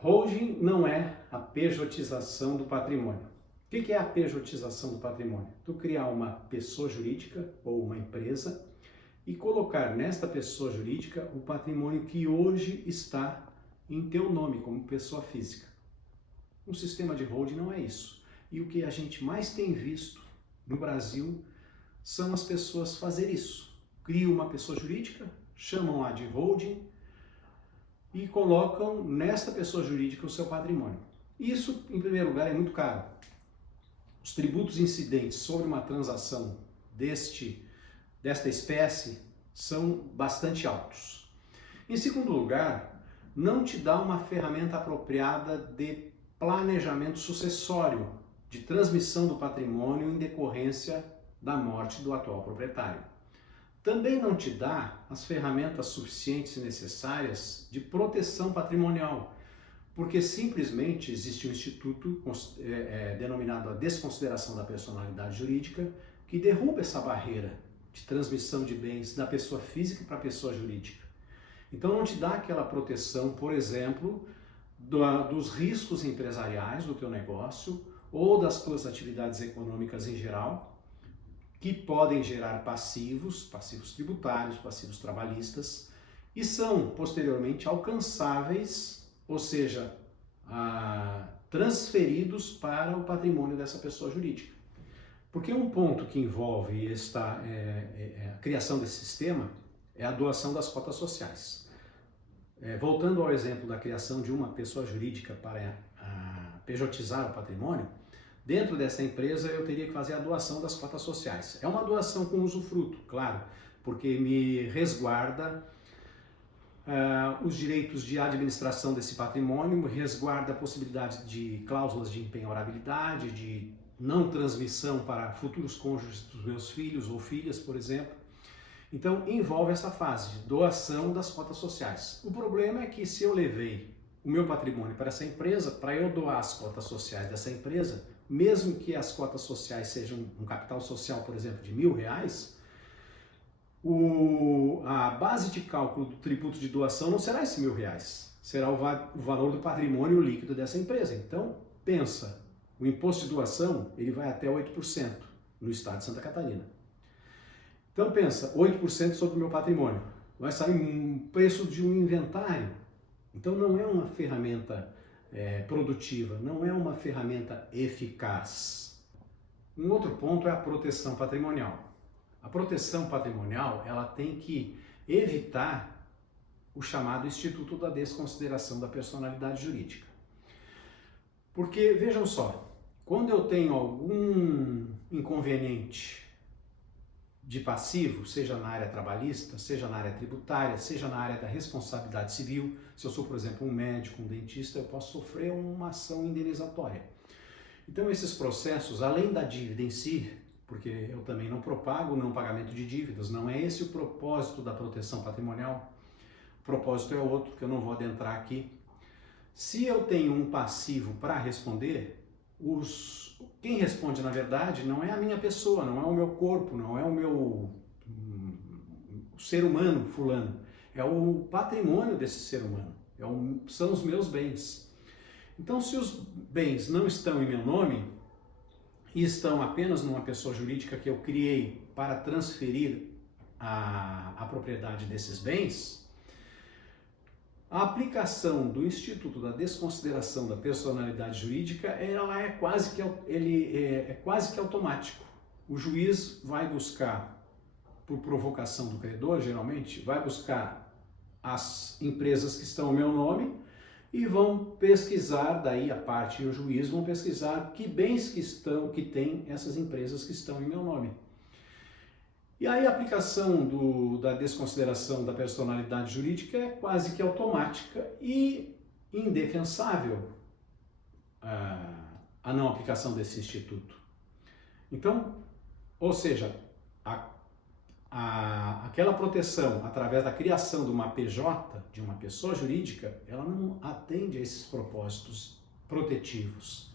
Holding não é a pejotização do patrimônio. O que é a pejotização do patrimônio? Tu criar uma pessoa jurídica ou uma empresa e colocar nesta pessoa jurídica o patrimônio que hoje está em teu nome como pessoa física. Um sistema de holding não é isso. E o que a gente mais tem visto no Brasil são as pessoas fazer isso. Criam uma pessoa jurídica, chamam-a de holding e colocam nesta pessoa jurídica o seu patrimônio. Isso, em primeiro lugar, é muito caro. Os tributos incidentes sobre uma transação desta espécie são bastante altos. Em segundo lugar, não te dá uma ferramenta apropriada de planejamento sucessório, de transmissão do patrimônio em decorrência da morte do atual proprietário. Também não te dá as ferramentas suficientes e necessárias de proteção patrimonial, porque simplesmente existe um instituto denominado a desconsideração da personalidade jurídica que derruba essa barreira de transmissão de bens da pessoa física para a pessoa jurídica. Então não te dá aquela proteção, por exemplo, dos riscos empresariais do teu negócio ou das tuas atividades econômicas em geral, que podem gerar passivos tributários, passivos trabalhistas, e são posteriormente alcançáveis, ou seja, transferidos para o patrimônio dessa pessoa jurídica. Porque um ponto que envolve a criação desse sistema é a doação das cotas sociais. Voltando ao exemplo da criação de uma pessoa jurídica para pejotizar o patrimônio, dentro dessa empresa eu teria que fazer a doação das cotas sociais. É uma doação com usufruto, claro, porque me resguarda os direitos de administração desse patrimônio, resguarda a possibilidade de cláusulas de empenhorabilidade, de não transmissão para futuros cônjuges dos meus filhos ou filhas, por exemplo. Então envolve essa fase de doação das cotas sociais. O problema é que se eu levei o meu patrimônio para essa empresa, para eu doar as cotas sociais dessa empresa, mesmo que as cotas sociais sejam um capital social, por exemplo, de R$1.000, a base de cálculo do tributo de doação não será esse R$1.000, será o valor do patrimônio líquido dessa empresa. Então, pensa, o imposto de doação ele vai até 8% no estado de Santa Catarina. Então pensa, 8% sobre o meu patrimônio, vai sair um preço de um inventário. Então não é uma ferramenta produtiva, não é uma ferramenta eficaz. Um outro ponto é a proteção patrimonial. A proteção patrimonial ela tem que evitar o chamado Instituto da Desconsideração da Personalidade Jurídica. Porque, vejam só, quando eu tenho algum inconveniente de passivo, seja na área trabalhista, seja na área tributária, seja na área da responsabilidade civil, se eu sou, por exemplo, um médico, um dentista, eu posso sofrer uma ação indenizatória. Então, esses processos, além da dívida em si, porque eu também não propago o não pagamento de dívidas, não é esse o propósito da proteção patrimonial, o propósito é outro, que eu não vou adentrar aqui. Se eu tenho um passivo para responder, quem responde, na verdade, não é a minha pessoa, não é o meu corpo, não é o meu ser humano fulano, é o patrimônio desse ser humano, são os meus bens. Então, se os bens não estão em meu nome e estão apenas numa pessoa jurídica que eu criei para transferir a propriedade desses bens, a aplicação do Instituto da Desconsideração da Personalidade Jurídica ela é quase que automático. O juiz vai buscar, por provocação do credor, geralmente, vai buscar as empresas que estão ao meu nome e vão pesquisar, daí a parte e o juiz vão pesquisar que bens que tem essas empresas que estão em meu nome. E aí a aplicação da desconsideração da personalidade jurídica é quase que automática e indefensável a não aplicação desse instituto. Então, ou seja, aquela proteção através da criação de uma PJ, de uma pessoa jurídica, ela não atende a esses propósitos protetivos.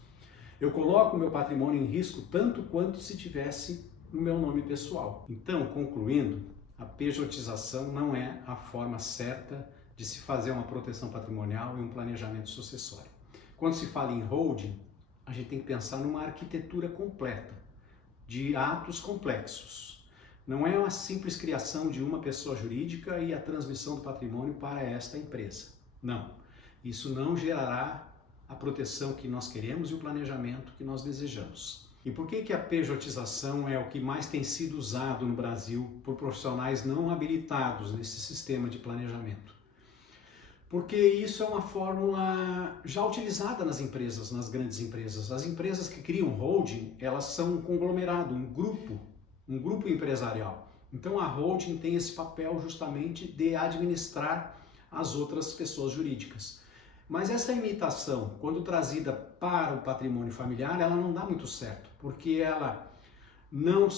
Eu coloco o meu patrimônio em risco tanto quanto se tivesse no meu nome pessoal. Então, concluindo, a pejotização não é a forma certa de se fazer uma proteção patrimonial e um planejamento sucessório. Quando se fala em holding, a gente tem que pensar numa arquitetura completa, de atos complexos. Não é uma simples criação de uma pessoa jurídica e a transmissão do patrimônio para esta empresa. Não. Isso não gerará a proteção que nós queremos e o planejamento que nós desejamos. E por que a pejotização é o que mais tem sido usado no Brasil por profissionais não habilitados nesse sistema de planejamento? Porque isso é uma fórmula já utilizada nas empresas, nas grandes empresas. As empresas que criam holding, elas são um conglomerado, um grupo empresarial. Então a holding tem esse papel justamente de administrar as outras pessoas jurídicas. Mas essa imitação, quando trazida para o patrimônio familiar, ela não dá muito certo, porque ela não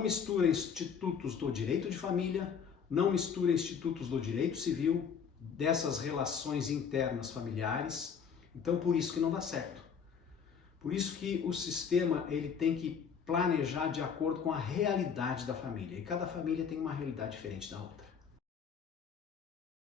mistura institutos do direito de família, não mistura institutos do direito civil, dessas relações internas familiares. Então, por isso que não dá certo. Por isso que o sistema ele tem que planejar de acordo com a realidade da família. E cada família tem uma realidade diferente da outra.